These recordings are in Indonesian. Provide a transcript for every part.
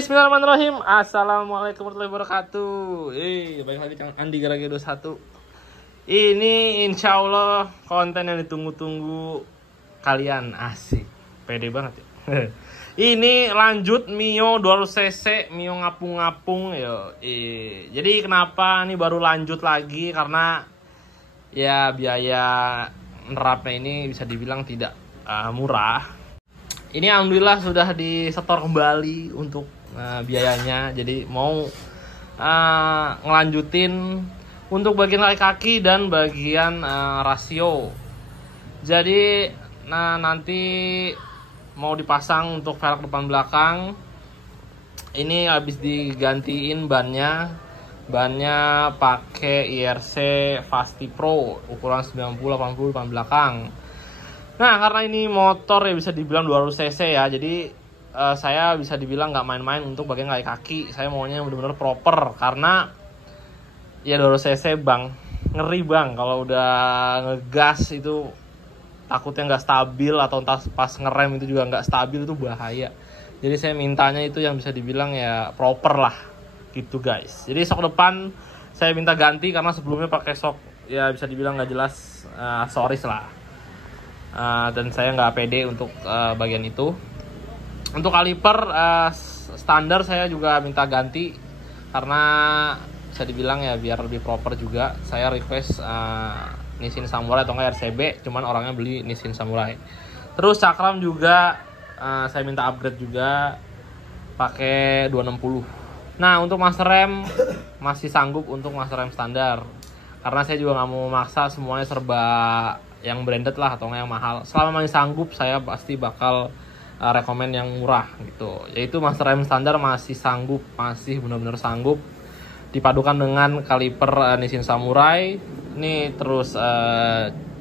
Bismillahirrahmanirrahim. Assalamualaikum warahmatullahi wabarakatuh. Balik lagi dengan Andi Garage 21. Ini insya Allah konten yang ditunggu-tunggu kalian. Asik, pede banget ya. Ini lanjut Mio 200cc, Mio ngapung-ngapung yo. Jadi kenapa nih baru lanjut lagi? Karena ya biaya nerapnya ini bisa dibilang tidak murah. Ini alhamdulillah sudah disetor kembali untuk biayanya. Jadi mau ngelanjutin untuk bagian kaki dan bagian rasio. Jadi nanti mau dipasang untuk velg depan belakang. Ini habis digantiin bannya. Bannya pakai IRC Fasti Pro ukuran 90-80 depan belakang. Nah, karena ini motor ya bisa dibilang 200cc ya, jadi saya bisa dibilang nggak main-main untuk bagian kaki. Saya maunya benar-benar proper, karena ya 200cc bang, ngeri bang kalau udah ngegas itu takutnya nggak stabil, atau entah pas ngerem itu juga nggak stabil, itu bahaya. Jadi saya mintanya itu yang bisa dibilang ya proper lah, gitu guys. Jadi sok depan saya minta ganti karena sebelumnya pakai sok ya bisa dibilang nggak jelas, aksesoris lah. Dan saya nggak pede untuk bagian itu. Untuk kaliper standar saya juga minta ganti karena bisa dibilang ya biar lebih proper juga. Saya request Nissin Samurai atau nggak RCB, cuman orangnya beli Nissin Samurai. Terus cakram juga saya minta upgrade juga pakai 260. Nah, untuk master rem masih sanggup untuk master rem standar, karena saya juga nggak mau maksa semuanya serba yang branded lah atau yang mahal. Selama masih sanggup, saya pasti bakal rekomend yang murah gitu. Yaitu master rem standar masih sanggup, masih benar-benar sanggup dipadukan dengan kaliper Nissin Samurai. Ini terus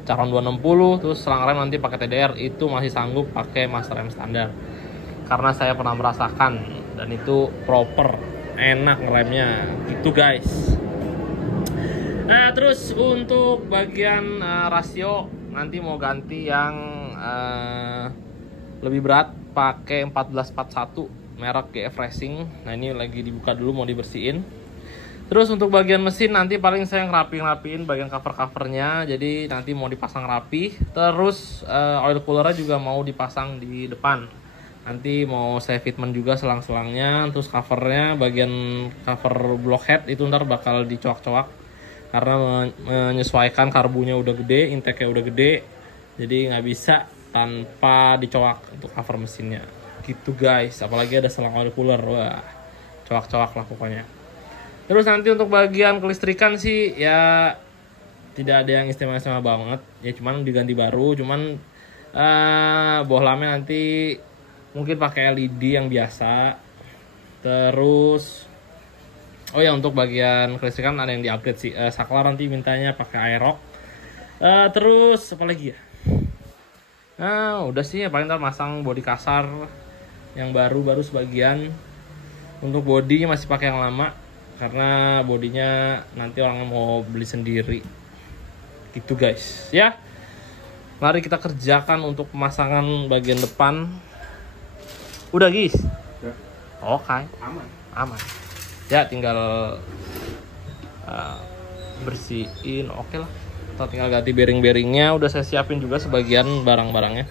cakram 260, terus selang rem nanti pakai TDR, itu masih sanggup pakai master rem standar. Karena saya pernah merasakan dan itu proper, enak ngeremnya gitu guys. Terus untuk bagian rasio nanti mau ganti yang lebih berat, pakai 1441 merek GF Racing. Nah, ini lagi dibuka dulu mau dibersihin. Terus untuk bagian mesin nanti paling saya ngerapiin bagian cover-covernya, jadi nanti mau dipasang rapi. Terus oil coolernya juga mau dipasang di depan. Nanti mau saya fitment juga selang-selangnya. Terus covernya, bagian cover blockhead itu ntar bakal dicoak-coak karena menyesuaikan karbunya udah gede, intake-nya udah gede, jadi nggak bisa tanpa dicoak untuk cover mesinnya gitu guys. Apalagi ada selang oil cooler, wah coak-coak lah pokoknya. Terus nanti untuk bagian kelistrikan sih ya tidak ada yang istimewa banget ya, cuman diganti baru, cuman bohlamnya nanti mungkin pakai LED yang biasa. Terus oh ya, untuk bagian kelistrikan ada yang di-upgrade sih. Saklar nanti mintanya pakai Aerox. Terus apa lagi ya? Udah sih ya, paling ntar masang bodi kasar yang baru sebagian. Untuk bodinya masih pakai yang lama karena bodinya nanti orang mau beli sendiri. Gitu guys. Ya. Mari kita kerjakan untuk pemasangan bagian depan. Udah guys. Oke. Aman. Ya tinggal bersihin, oke lah. Kita tinggal ganti bearing-bearingnya. Udah saya siapin juga sebagian barang-barangnya.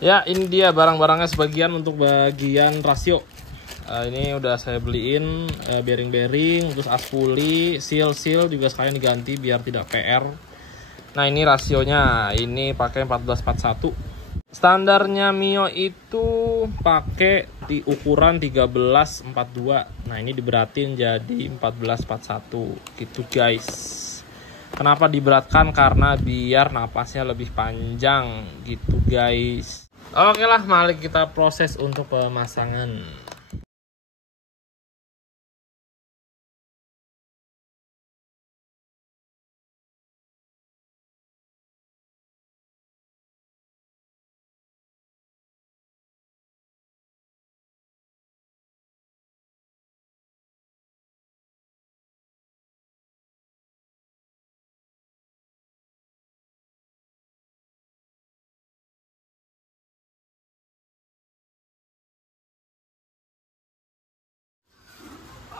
Ya, ini dia barang-barangnya sebagian untuk bagian rasio. Ini udah saya beliin bearing-bearing, terus aspuli, seal juga sekalian diganti biar tidak PR. Nah, ini rasionya, ini pakai 1441. Standarnya Mio itu pakai di ukuran 1342. Nah, ini diberatin jadi 1441 gitu guys. Kenapa diberatkan? Karena biar napasnya lebih panjang gitu guys. Oke lah, mari kita proses untuk pemasangan.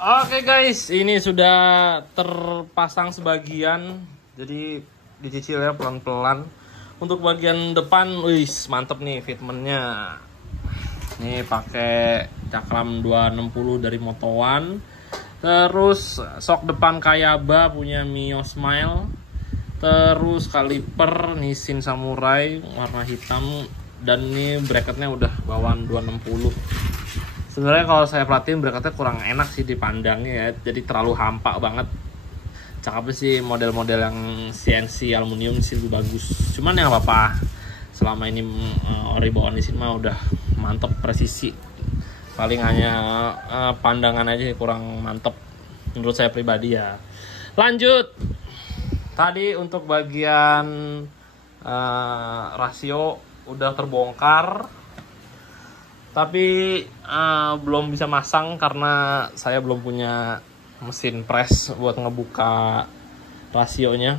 Oke guys, ini sudah terpasang sebagian, jadi dicicil ya pelan-pelan. Untuk bagian depan, wis mantep nih fitmentnya. Ini pakai cakram 260 dari Moto1. Terus sok depan Kayaba punya Mio Smile. Terus kaliper Nissin Samurai warna hitam, dan ini bracketnya udah bawaan 260. Sebenarnya kalau saya perhatiin bracketnya kurang enak sih dipandangnya ya, jadi terlalu hampa banget. Cakepnya sih model-model yang CNC aluminium sih lebih bagus. Cuman ya nggak apa-apa. Selama ini ori bawaan di sini mah udah mantep presisi. Paling hanya pandangan aja kurang mantep menurut saya pribadi ya. Lanjut. Tadi untuk bagian rasio udah terbongkar. Tapi belum bisa masang karena saya belum punya mesin press buat ngebuka rasionya.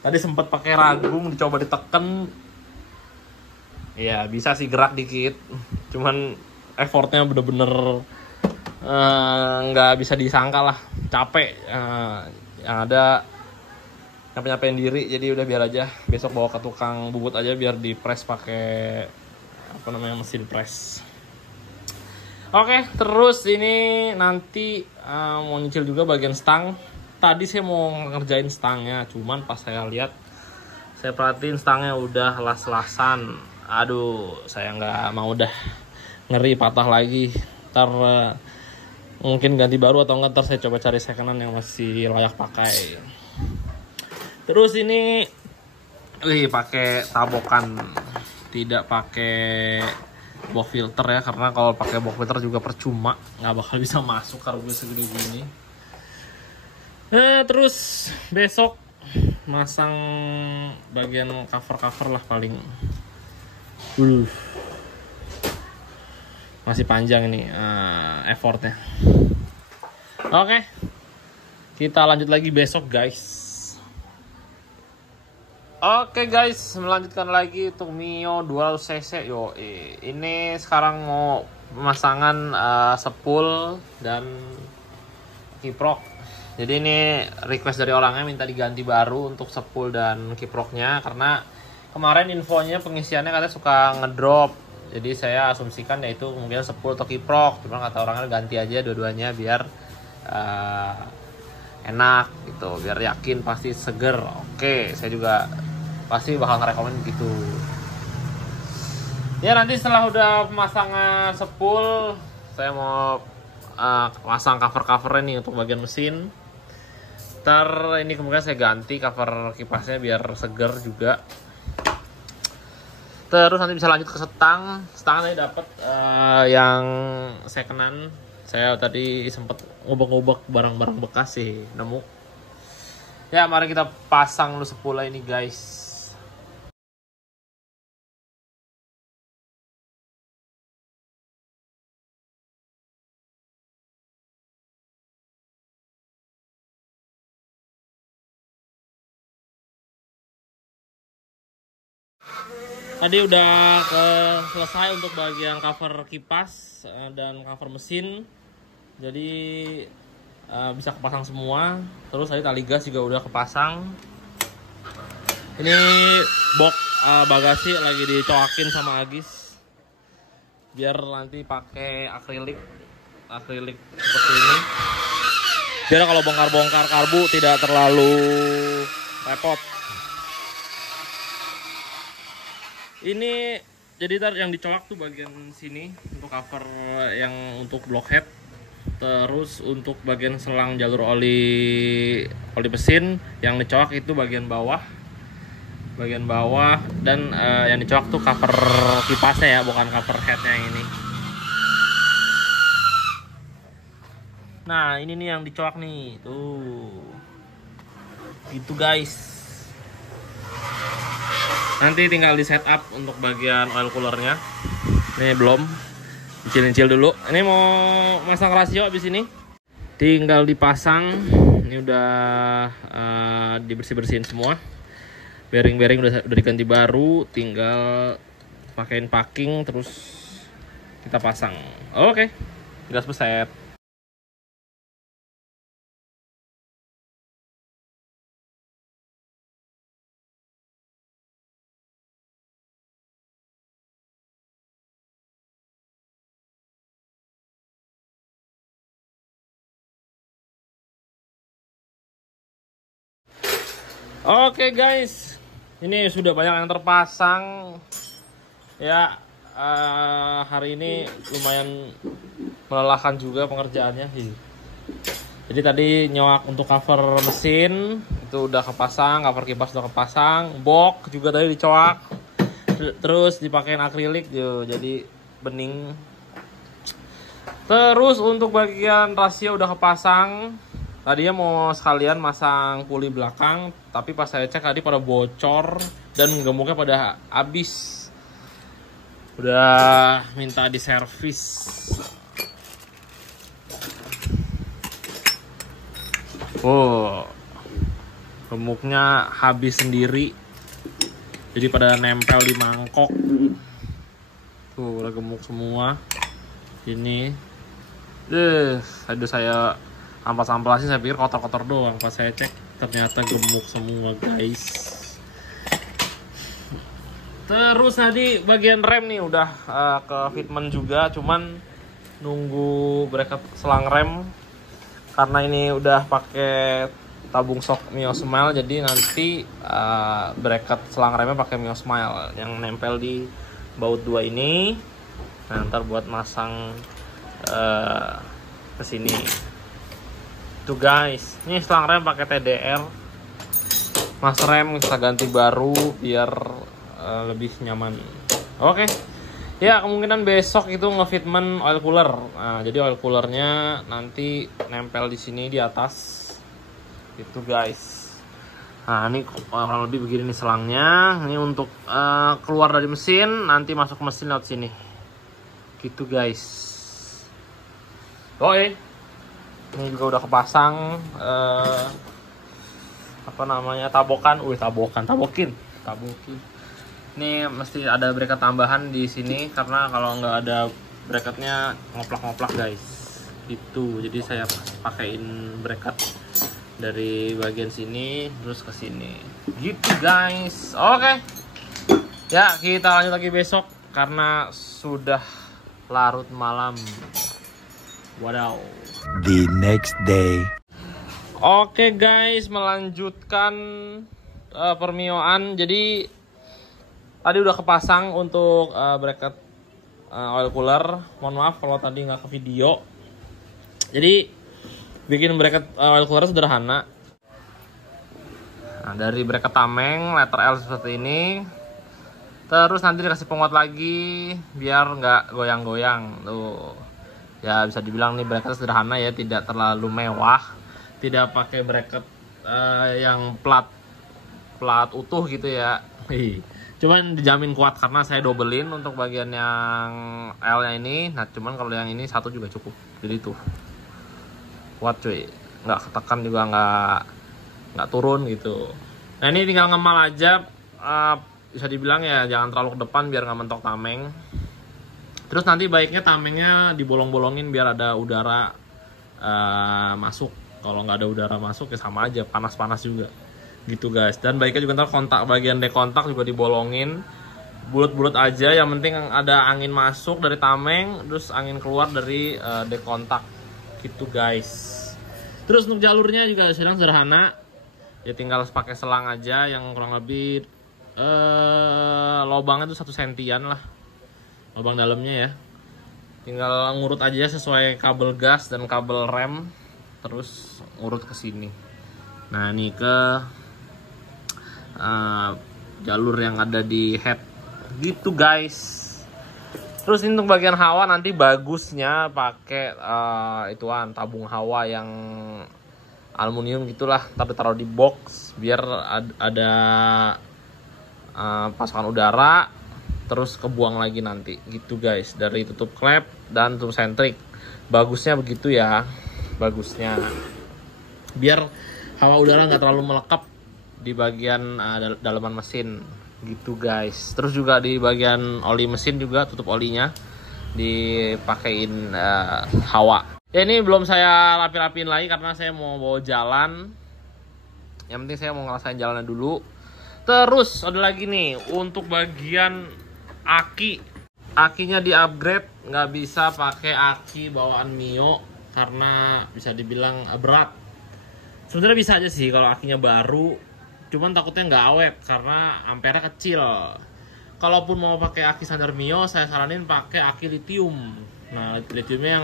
Tadi sempat pakai ragung, dicoba diteken. Ya bisa sih gerak dikit, cuman effortnya bener-bener nggak bisa disangka lah. Capek, yang ada nyampe-nyampein diri. Jadi udah biar aja, besok bawa ke tukang bubut aja biar di press pakai mesin press. Oke, terus ini nanti mau nyicil juga bagian stang. Tadi saya mau ngerjain stangnya, cuman pas saya lihat, saya perhatiin stangnya udah las-lasan. Aduh, saya nggak mau dah, ngeri patah lagi. Ntar mungkin ganti baru atau ntar saya coba cari secondan yang masih layak pakai. Terus ini pakai tabokan, tidak pakai box filter ya, karena kalau pakai box filter juga percuma, nggak bakal bisa masuk karbu segede gini. Nah, terus besok masang bagian cover lah paling. Masih panjang ini effortnya. Oke, kita lanjut lagi besok guys. Oke guys, melanjutkan lagi untuk Mio 200cc. Ini sekarang mau pemasangan spool dan kiprok. Jadi ini request dari orangnya minta diganti baru untuk spool dan kiproknya, karena kemarin infonya pengisiannya katanya suka ngedrop. Jadi saya asumsikan yaitu mungkin spool atau kiprok. Cuma kata orangnya ganti aja dua-duanya biar enak gitu, biar yakin pasti seger. Oke, saya juga pasti bakal ngerekomen gitu. Ya nanti setelah udah pemasangan spool, saya mau pasang cover-covernya nih untuk bagian mesin. Ntar ini kemungkinan saya ganti cover kipasnya biar seger juga. Terus nanti bisa lanjut ke stang. Stang tadi dapat yang secondan. Saya tadi sempat ngubek-ngubek barang-barang bekas sih, nemu. Ya mari kita pasang dulu spoolnya ini guys. Tadi udah selesai untuk bagian cover kipas dan cover mesin. Jadi bisa kepasang semua. Terus tadi tali gas juga udah kepasang. Ini box bagasi lagi dicoakin sama Agis, biar nanti pakai akrilik seperti ini. Biar kalau bongkar-bongkar karbu tidak terlalu repot. Ini jadi yang dicolak tuh bagian sini untuk cover yang untuk blockhead. Terus untuk bagian selang jalur oli mesin yang dicolak itu bagian bawah. Dan yang dicolak tuh cover kipasnya ya, bukan cover headnya yang ini. Nah, ini nih yang dicolak nih. Tuh. Itu guys. Nanti tinggal di setup untuk bagian oil coolernya. Ini belum, dicil-cil dulu. Ini mau masang rasio abis ini. Tinggal dipasang. Ini udah dibersih-bersihin semua. Bearing-bearing udah diganti baru. Tinggal pakein packing terus kita pasang. Oke, gas beset. Oke guys, ini sudah banyak yang terpasang ya. Hari ini lumayan melelahkan juga pengerjaannya. Jadi tadi nyoak untuk cover mesin itu udah kepasang, cover kipas udah kepasang, box juga tadi dicoak, terus dipakein akrilik jadi bening. Terus untuk bagian rasio udah kepasang. Tadinya mau sekalian masang puli belakang, tapi pas saya cek tadi pada bocor dan gemuknya pada habis. Udah minta diservis. Oh, gemuknya habis sendiri. Jadi pada nempel di mangkok. Tuh, udah gemuk semua. Ini. Aduh saya ampas-ampasin, saya pikir kotor-kotor doang. Pas saya cek ternyata gemuk semua guys. Terus tadi bagian rem nih udah ke fitment juga, cuman nunggu bracket selang rem karena ini udah pakai tabung shock Mio Smile, jadi nanti bracket selang remnya pakai Mio Smile yang nempel di baut 2 ini. Nah, ntar buat masang ke sini. Tuh guys, ini selang rem pakai TDR. Mas rem kita ganti baru biar lebih nyaman. Oke. Ya, kemungkinan besok itu ngefitment oil cooler. Nah, jadi oil coolernya nanti nempel di sini di atas. Itu guys. Nah, ini kurang lebih begini nih selangnya. Ini untuk keluar dari mesin, nanti masuk ke mesin lewat sini. Gitu guys. Oke. Ini juga udah kepasang tabokin. Ini mesti ada bracket tambahan di sini karena kalau nggak ada bracketnya ngoplak-ngoplak guys. Itu jadi saya pakein bracket dari bagian sini terus ke sini. Gitu guys. Oke. Ya, kita lanjut lagi besok karena sudah larut malam. Wadaw. The next day. Oke guys, melanjutkan permioan. Jadi tadi udah kepasang untuk bracket oil cooler. Mohon maaf kalau tadi nggak ke video. Jadi bikin bracket oil cooler sederhana. Nah, dari bracket tameng letter L seperti ini. Terus nanti dikasih penguat lagi biar nggak goyang-goyang. Tuh. Ya bisa dibilang nih bracket sederhana ya, tidak terlalu mewah, tidak pakai bracket yang plat utuh gitu ya. Cuman dijamin kuat karena saya dobelin untuk bagian yang L nya ini. Nah cuman kalau yang ini satu juga cukup, jadi tuh kuat cuy, nggak ketekan juga nggak turun gitu. Nah ini tinggal ngemal aja, bisa dibilang ya jangan terlalu ke depan biar nggak mentok tameng. Terus nanti baiknya tamengnya dibolong-bolongin biar ada udara masuk. Kalau nggak ada udara masuk ya sama aja, panas-panas juga. Gitu guys. Dan baiknya juga ntar kontak bagian dekontak juga dibolongin. Bulat-bulat aja, yang penting ada angin masuk dari tameng, terus angin keluar dari dekontak. Gitu guys. Terus untuk jalurnya juga sedang sederhana. Ya tinggal pakai selang aja yang kurang lebih lubangnya tuh 1 sentian lah. Lubang dalamnya ya, tinggal ngurut aja sesuai kabel gas dan kabel rem, terus ngurut ke sini. Nah ini ke jalur yang ada di head. Gitu guys. Terus ini untuk bagian hawa nanti bagusnya pakai ituan tabung hawa yang aluminium gitulah, tapi taruh di box biar ada pasokan udara. Terus kebuang lagi nanti gitu guys, dari tutup klep dan tutup sentrik. Bagusnya begitu ya, bagusnya biar hawa udara nggak terlalu melekap di bagian dalaman mesin gitu guys. Terus juga di bagian oli mesin juga tutup olinya dipakein hawa. Ya ini belum saya rapi-rapiin lagi karena saya mau bawa jalan. Yang penting saya mau ngerasain jalannya dulu. Terus ada lagi nih untuk bagian akinya di upgrade, nggak bisa pakai aki bawaan Mio karena bisa dibilang berat. Sebenarnya bisa aja sih kalau akinya baru, cuman takutnya nggak awet karena ampere kecil. Kalaupun mau pakai aki standar Mio, saya saranin pakai aki lithium. Nah, lithiumnya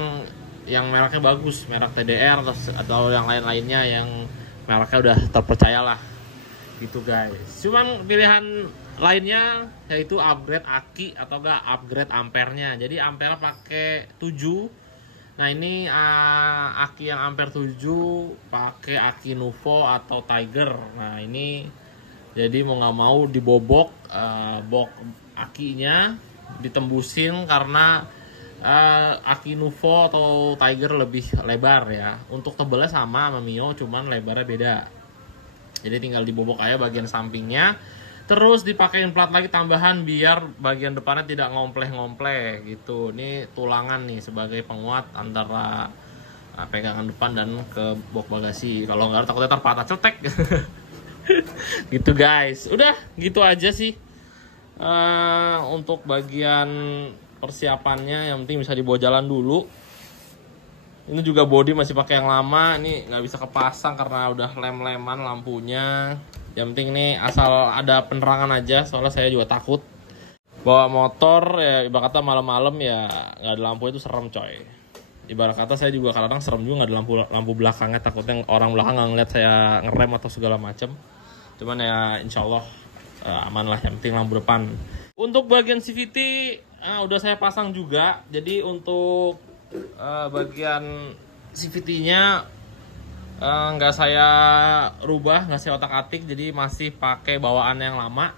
yang mereknya bagus, merek TDR atau yang lain-lainnya yang mereknya udah terpercaya lah. Gitu guys. Cuman pilihan lainnya yaitu upgrade aki atau enggak upgrade ampernya. Jadi ampere pakai 7. Nah, ini aki yang ampere 7 pakai aki Nuvo atau Tiger. Nah, ini jadi mau nggak mau dibobok bok akinya ditembusin karena aki Nuvo atau Tiger lebih lebar ya. Untuk tebelnya sama Mio, cuman lebarnya beda. Jadi tinggal dibobok aja bagian sampingnya. Terus dipakein plat lagi tambahan biar bagian depannya tidak ngompleh-ngompleh gitu. Ini tulangan nih sebagai penguat antara pegangan depan dan ke box bagasi. Kalau nggak takutnya terpatah cetek. Gitu guys. Udah gitu aja sih untuk bagian persiapannya. Yang penting bisa dibawa jalan dulu. Ini juga body masih pakai yang lama. Ini nggak bisa kepasang karena udah lem-leman lampunya. Yang penting nih asal ada penerangan aja, soalnya saya juga takut bawa motor ya, ibarat kata malam-malam ya nggak ada lampu itu serem coy. Ibarat kata saya juga kadang-kadang serem juga nggak ada lampu belakangnya, takutnya orang belakang nggak ngeliat saya ngerem atau segala macam. Cuman ya insya Allah aman lah, yang penting lampu depan. Untuk bagian CVT udah saya pasang juga, jadi untuk bagian CVT-nya nggak saya rubah, nggak saya otak-atik, jadi masih pakai bawaan yang lama.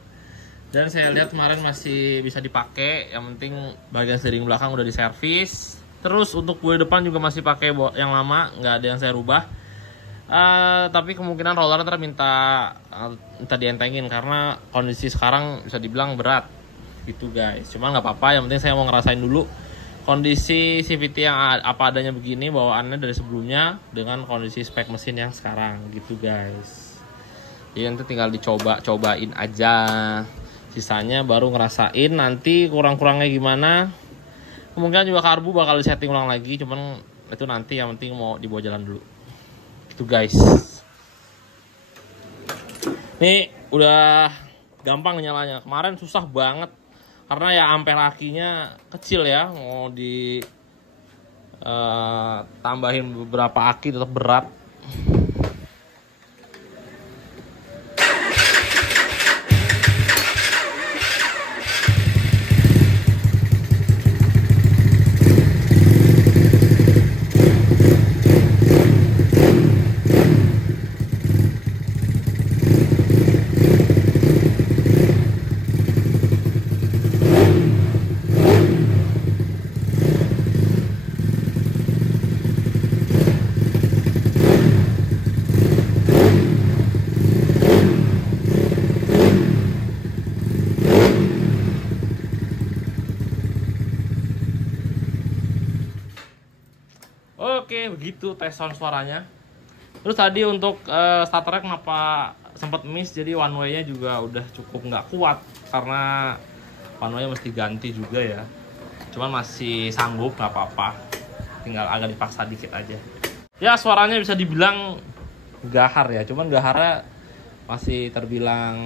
Dan saya lihat kemarin masih bisa dipakai. Yang penting bagian steering belakang udah diservis. Terus untuk gue depan juga masih pakai yang lama, nggak ada yang saya rubah. Tapi kemungkinan roller ntar minta dientengin karena kondisi sekarang bisa dibilang berat gitu guys. Cuma nggak apa-apa, yang penting saya mau ngerasain dulu kondisi CVT yang apa adanya begini, bawaannya dari sebelumnya dengan kondisi spek mesin yang sekarang gitu guys. Jadi nanti tinggal dicoba-cobain aja, sisanya baru ngerasain nanti kurang-kurangnya gimana. Kemungkinan juga karbu bakal disetting ulang lagi, cuman itu nanti, yang penting mau dibawa jalan dulu gitu guys. Nih udah gampang nyalanya, kemarin susah banget karena ya ampere akinya kecil ya, mau di tambahin beberapa aki tetap berat. Oke, begitu tes sound suaranya. Terus tadi untuk starternya kenapa sempat miss, jadi one way-nya juga udah cukup nggak kuat karena one way mesti ganti juga ya. Cuman masih sanggup, nggak apa-apa. Tinggal agak dipaksa dikit aja. Ya suaranya bisa dibilang gahar ya, cuman gaharnya masih terbilang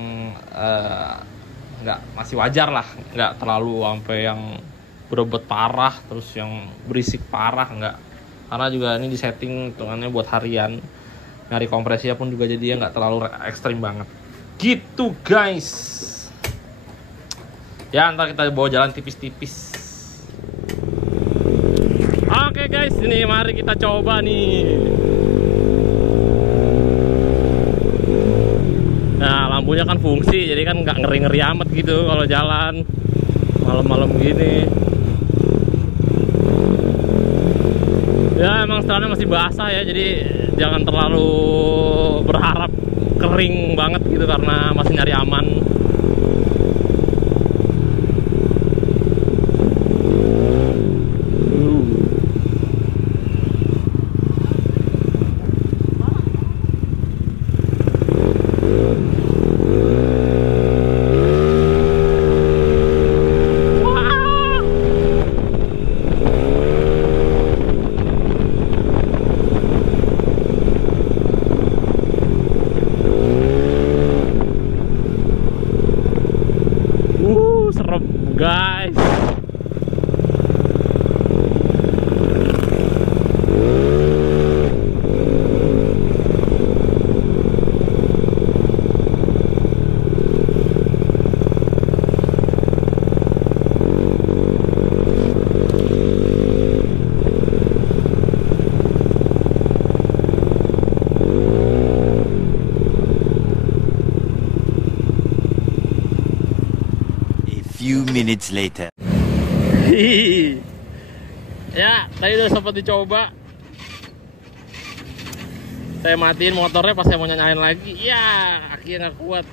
masih wajar lah, nggak terlalu sampai yang berebut parah, terus yang berisik parah, nggak. Karena juga ini disetting hitungannya buat harian, nyari kompresinya pun juga jadinya nggak terlalu ekstrim banget gitu guys. Ya ntar kita bawa jalan tipis-tipis. Oke guys, ini mari kita coba nih. Nah lampunya kan fungsi, jadi kan nggak ngeri-ngeri amat gitu kalau jalan malam-malam gini. Ya emang setelahnya masih basah ya, jadi jangan terlalu berharap kering banget gitu karena masih nyari aman. serem guys. Few minutes later. Ya, tadi udah sempat dicoba. Saya matiin motornya pas saya mau nyalain lagi. Ya, akhirnya nggak kuat.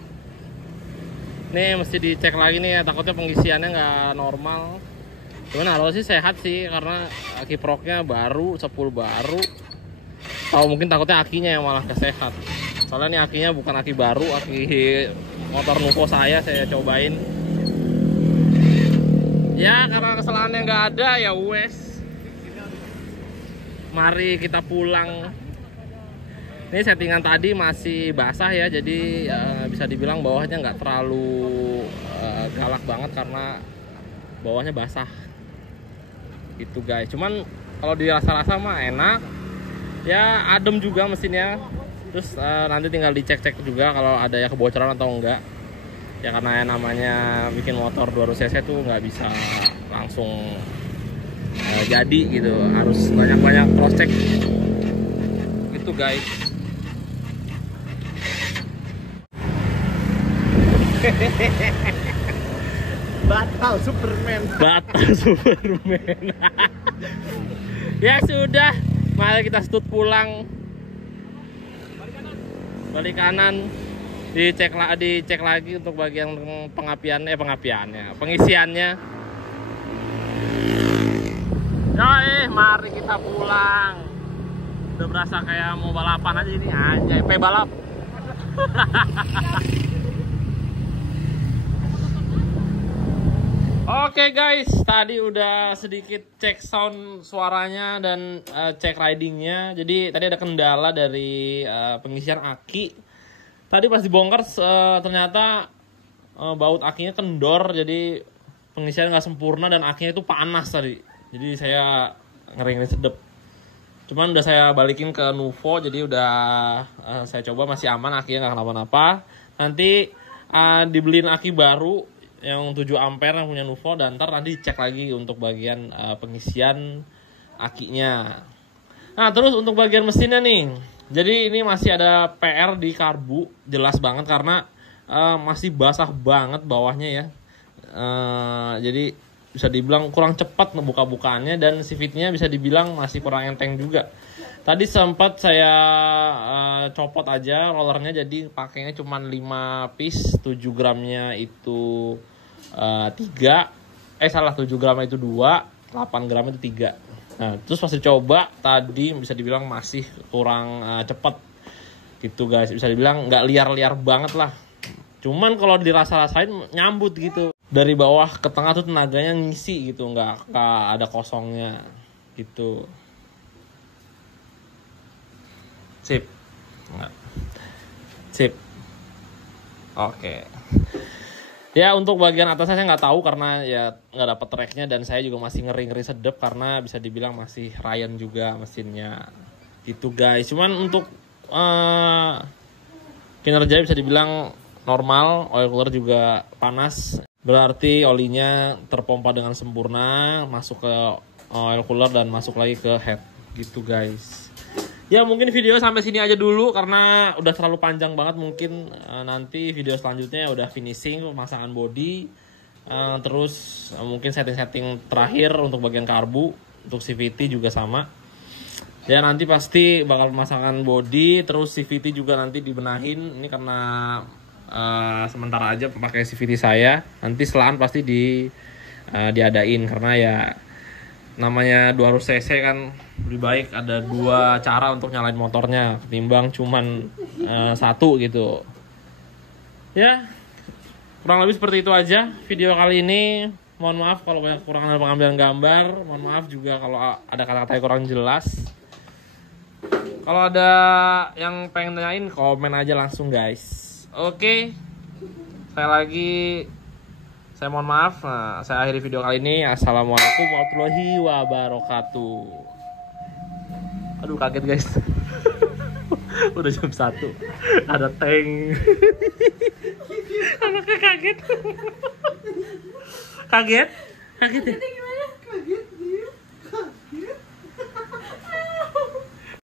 Nih mesti dicek lagi nih ya, takutnya pengisiannya nggak normal. Cuman harusnya sih sehat sih, karena kiproknya baru, sepul baru. Atau mungkin takutnya akinya yang malah kesehat. Soalnya nih akinya bukan aki baru, aki motor Nuvo saya cobain. Ya karena kesalahannya nggak ada ya wes. Mari kita pulang. Ini settingan tadi masih basah ya, jadi bisa dibilang bawahnya nggak terlalu galak banget karena bawahnya basah. Gitu guys. Cuman kalau dirasa-rasa mah enak. Ya adem juga mesinnya. Terus nanti tinggal dicek-cek juga kalau ada ya kebocoran atau enggak. Ya karena yang namanya bikin motor 200 cc tuh nggak bisa langsung jadi gitu, harus banyak-banyak cross check gitu guys. Batal Superman. Ya sudah, mari kita stut pulang. Balik kanan. Dicek lagi untuk bagian pengisiannya. Mari kita pulang. Udah berasa kayak mau balapan aja ini, anjay, balap. Oke guys, tadi udah sedikit cek sound suaranya dan cek ridingnya. Jadi tadi ada kendala dari pengisian aki. Tadi pas dibongkar ternyata baut akinya kendor, jadi pengisian nggak sempurna dan akinya itu panas tadi. Jadi saya ngeri sedep. Cuman udah saya balikin ke Nuvo, jadi udah saya coba masih aman, akinya nggak kenapa-napa. Nanti dibeliin aki baru yang 7 ampere yang punya Nuvo, dan ntar nanti cek lagi untuk bagian pengisian akinya. Nah terus untuk bagian mesinnya nih. Jadi ini masih ada PR di karbu, jelas banget karena masih basah banget bawahnya ya. Jadi bisa dibilang kurang cepat ngebuka-bukaannya, dan CVT-nya bisa dibilang masih kurang enteng juga. Tadi sempat saya copot aja rollernya, jadi pakainya cuma 5 piece, 7 gramnya itu 7 gramnya itu 2, 8 gramnya itu 3. Nah, terus pas dicoba tadi bisa dibilang masih kurang cepat gitu guys. Bisa dibilang nggak liar-liar banget lah. Cuman kalau dirasa-rasain nyambut gitu. Dari bawah ke tengah tuh tenaganya ngisi gitu, nggak ada kosongnya gitu. Sip. Sip. Oke. Ya untuk bagian atasnya saya nggak tahu karena ya nggak dapet tracknya, dan saya juga masih ngeri-ngeri sedep karena bisa dibilang masih Ryan juga mesinnya gitu guys. Cuman untuk kinerja bisa dibilang normal, oil cooler juga panas, berarti olinya terpompa dengan sempurna masuk ke oil cooler dan masuk lagi ke head gitu guys. Ya mungkin video sampai sini aja dulu karena udah terlalu panjang banget. Mungkin nanti video selanjutnya udah finishing pemasangan body, terus mungkin setting-setting terakhir untuk bagian karbu, untuk CVT juga sama. Ya nanti pasti bakal pemasangan body, terus CVT juga nanti dibenahin. Ini karena sementara aja pakai CVT saya. Nanti selaan pasti diadain karena ya namanya 200 cc kan, lebih baik ada 2 cara untuk nyalain motornya ketimbang cuman 1 gitu. Ya kurang lebih seperti itu aja video kali ini. Mohon maaf kalau banyak kekurangan dalam pengambilan gambar. Mohon maaf juga kalau ada kata-kata yang kurang jelas. Kalau ada yang pengen tanyain, komen aja langsung guys. Oke, saya Saya mohon maaf. Nah, saya akhiri video kali ini. Assalamualaikum warahmatullahi wabarakatuh. Aduh, kaget guys. Udah jam 1. Ada tank. Anaknya kaget. Kaget? Kaget ya? Gimana? Kaget.